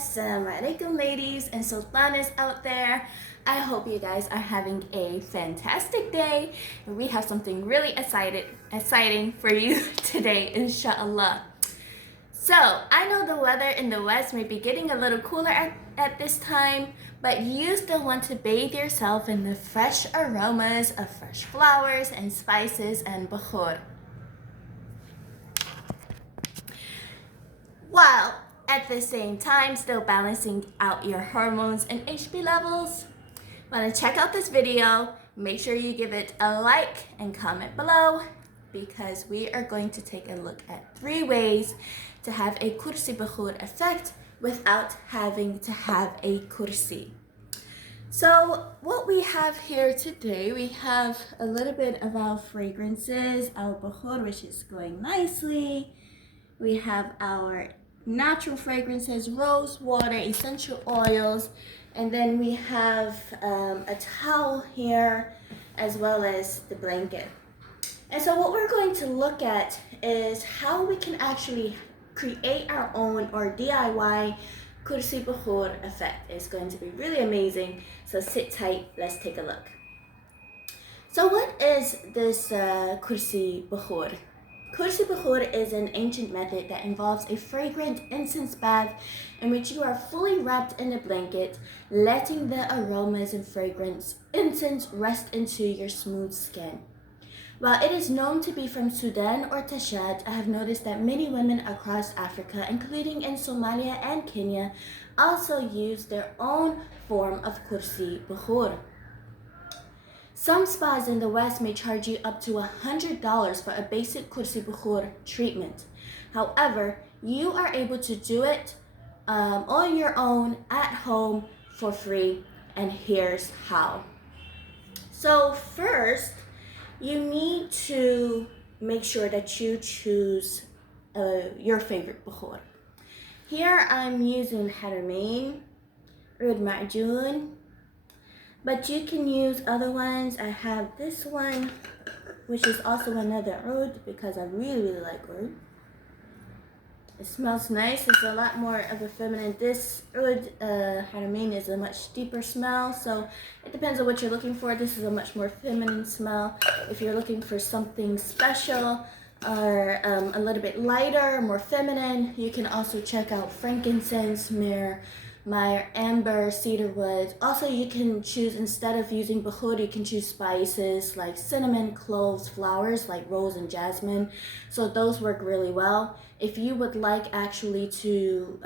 Assalamu alaikum, ladies and sultanas out there. I hope you guys are having a fantastic day. We have something really exciting for you today, inshallah. So, I know the weather in the west may be getting a little cooler at this time, but you still want to bathe yourself in the fresh aromas of fresh flowers and spices and bakhoor. While at the same time still balancing out your hormones and HB levels. Want to check out this video, make sure you give it a like and comment below, because we are going to take a look at 3 ways to have a Kursi Bakhoor effect without having to have a kursi. So what we have here today, we have a little bit of our fragrances, our Bakhoor, which is going nicely. We have our natural fragrances, rose water, essential oils, and then we have a towel here as well as the blanket. And so what we're going to look at is how we can actually create our own or DIY Kursi Bakhoor effect. It's going to be really amazing, so sit tight, let's take a look. So what is this Kursi Bakhoor? Kursi Bakhoor is an ancient method that involves a fragrant incense bath in which you are fully wrapped in a blanket, letting the aromas and fragrance incense rest into your smooth skin. While it is known to be from Sudan or Tashad, I have noticed that many women across Africa, including in Somalia and Kenya, also use their own form of Kursi Bakhoor. Some spas in the West may charge you up to $100 for a basic Kursi Bakhoor treatment. However, you are able to do it on your own at home for free, and here's how. So first, you need to make sure that you choose your favorite Bakhoor. Here I'm using Haramain, Oud Ma'joon, but you can use other ones. I have this one, which is also another oud, because I really like oud. It smells nice. It's a lot more of a feminine. This oud Haramain is a much deeper smell, so it depends on what you're looking for. This is a much more feminine smell. If you're looking for something special or a little bit lighter, more feminine, you can also check out frankincense, myrrh, amber, cedarwood. Also, you can choose, instead of using Bakhoor, you can choose spices like cinnamon, cloves, flowers like rose and jasmine. So those work really well. If you would like actually to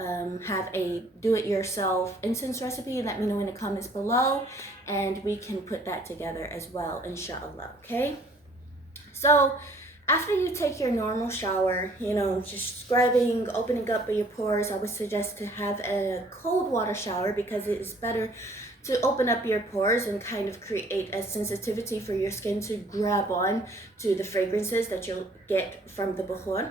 have a do-it-yourself incense recipe, let me know in the comments below, and we can put that together as well, inshallah, okay? So after you take your normal shower, just scrubbing, opening up your pores, I would suggest to have a cold water shower, because it is better to open up your pores and kind of create a sensitivity for your skin to grab on to the fragrances that you'll get from the Bakhoor.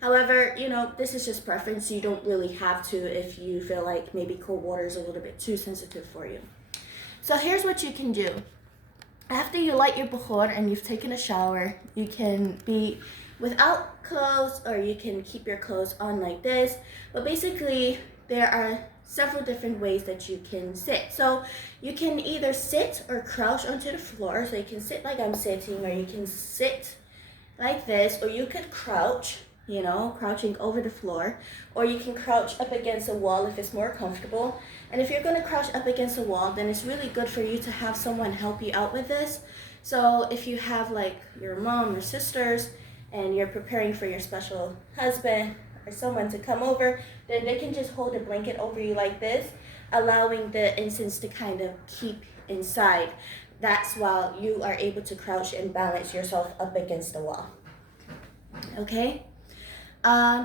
However, this is just preference. You don't really have to if you feel like maybe cold water is a little bit too sensitive for you. So here's what you can do. After you light your Bakhoor and you've taken a shower, you can be without clothes or you can keep your clothes on like this. But basically, there are several different ways that you can sit. So you can either sit or crouch onto the floor. So you can sit like I'm sitting, or you can sit like this, or you could crouch, crouching over the floor, or you can crouch up against a wall if it's more comfortable. And if you're going to crouch up against a wall, then it's really good for you to have someone help you out with this. So if you have like your mom or sisters and you're preparing for your special husband or someone to come over, then they can just hold a blanket over you like this, allowing the incense to kind of keep inside. That's while you are able to crouch and balance yourself up against the wall. Okay?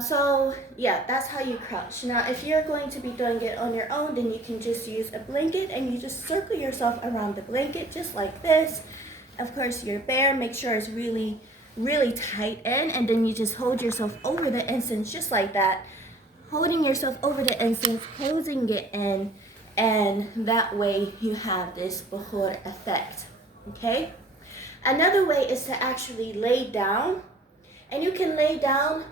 So yeah, that's how you crouch. Now, if you're going to be doing it on your own, then you can just use a blanket and you just circle yourself around the blanket just like this. Of course, you're bare, make sure it's really, really tight in, and then you just hold yourself over the incense just like that, holding yourself over the incense, closing it in, and that way you have this Bakhoor effect, okay? Another way is to actually lay down, and you can lay down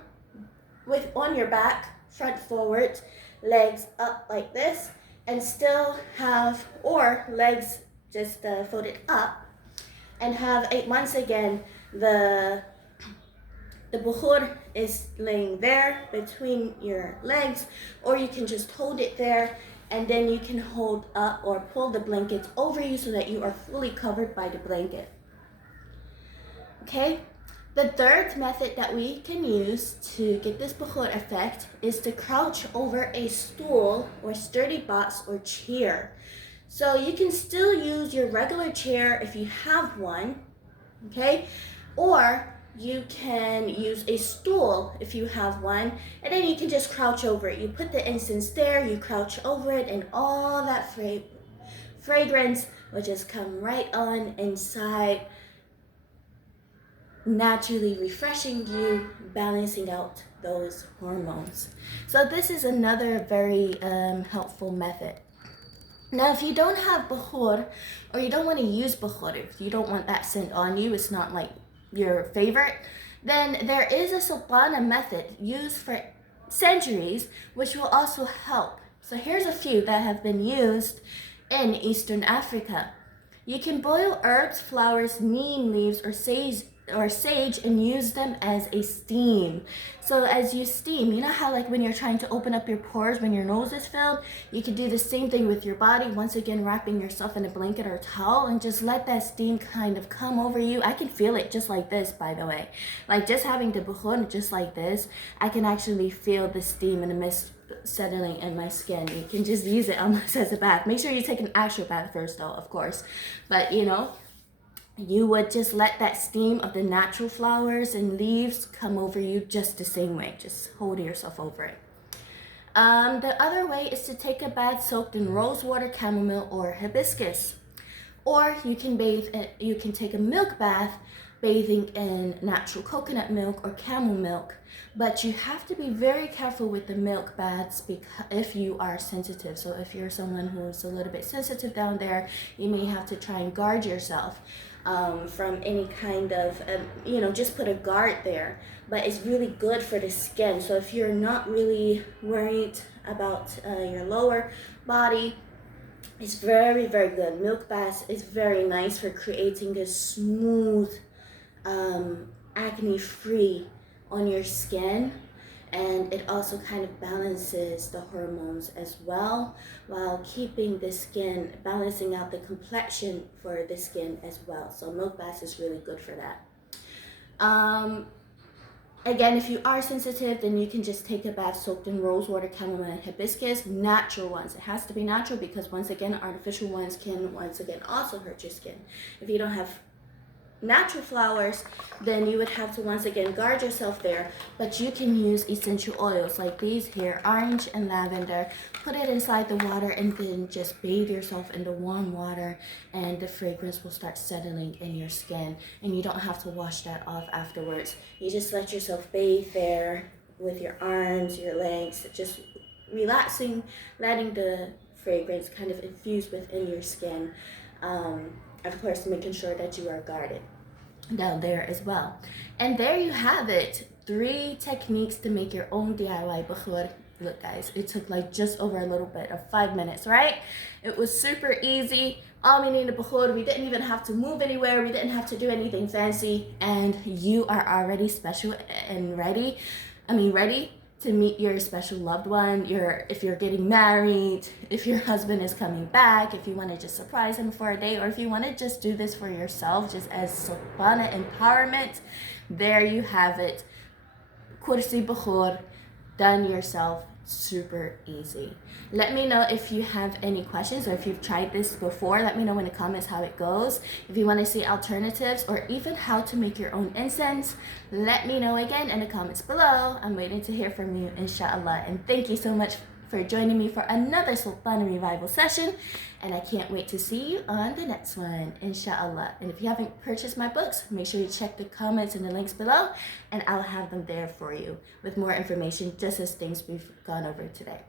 on your back, front forward, legs up like this and still have, or legs just folded up and have once again the Bakhoor is laying there between your legs, or you can just hold it there and then you can hold up or pull the blanket over you so that you are fully covered by the blanket. Okay, the third method that we can use to get this Bakhoor effect is to crouch over a stool or sturdy box or chair. So you can still use your regular chair if you have one, okay, or you can use a stool if you have one, and then you can just crouch over it. You put the incense there, you crouch over it, and all that fragrance will just come right on inside, naturally refreshing you, balancing out those hormones. So this is another very helpful method. Now, if you don't have Bakhoor, or you don't want to use Bakhoor, if you don't want that scent on you, it's not like your favorite, then there is a sultana method used for centuries, which will also help. So here's a few that have been used in Eastern Africa. You can boil herbs, flowers, neem leaves, or sage and use them as a steam. So as you steam, you know how like when you're trying to open up your pores when your nose is filled, you can do the same thing with your body, once again wrapping yourself in a blanket or a towel and just let that steam kind of come over you. I can feel it just like this, by the way. Like just having the Bakhoor just like this, I can actually feel the steam and the mist settling in my skin. You can just use it almost as a bath. Make sure you take an actual bath first though, of course. But you know, you would just let that steam of the natural flowers and leaves come over you just the same way. Just hold yourself over it. The other way is to take a bath soaked in rose water, chamomile, or hibiscus. Or you can you can take a milk bath bathing in natural coconut milk or camel milk. But you have to be very careful with the milk baths if you are sensitive. So if you're someone who's a little bit sensitive down there, you may have to try and guard yourself from any kind of, just put a guard there. But it's really good for the skin. So if you're not really worried about your lower body, it's very, very good. Milk bath is very nice for creating a smooth, acne-free on your skin, and it also kind of balances the hormones as well while keeping the skin, balancing out the complexion for the skin as well. So milk bath is really good for that. Again, if you are sensitive, then you can just take a bath soaked in rose water, chamomile, and hibiscus, natural ones. It has to be natural because once again, artificial ones can once again also hurt your skin. If you don't have natural flowers, then you would have to once again guard yourself there. But you can use essential oils like these here, orange and lavender. Put it inside the water and then just bathe yourself in the warm water, and the fragrance will start settling in your skin, and you don't have to wash that off afterwards. You just let yourself bathe there with your arms, your legs, just relaxing, letting the fragrance kind of infuse within your skin. Of course, making sure that you are guarded down there as well. And there you have it. 3 techniques to make your own DIY Bakhoor. Look guys, it took like just over a little bit of 5 minutes, right? It was super easy. All we needed Bakhoor. We didn't even have to move anywhere. We didn't have to do anything fancy. And you are already special and ready to meet your special loved one. If you're getting married, if your husband is coming back, if you want to just surprise him for a day, or if you want to just do this for yourself, just as sultana empowerment, there you have it. Kursi Bakhoor, done yourself, super easy. Let me know if you have any questions, or if you've tried this before. Let me know in the comments how it goes. If you want to see alternatives or even how to make your own incense, let me know again in the comments below. I'm waiting to hear from you, inshallah. And thank you so much for joining me for another Sultana Revival session, and I can't wait to see you on the next one, inshallah. And if you haven't purchased my books, make sure you check the comments and the links below, and I'll have them there for you with more information, just as things we've gone over today.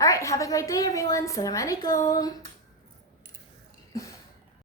All right, have a great day, everyone. Assalamu alaikum.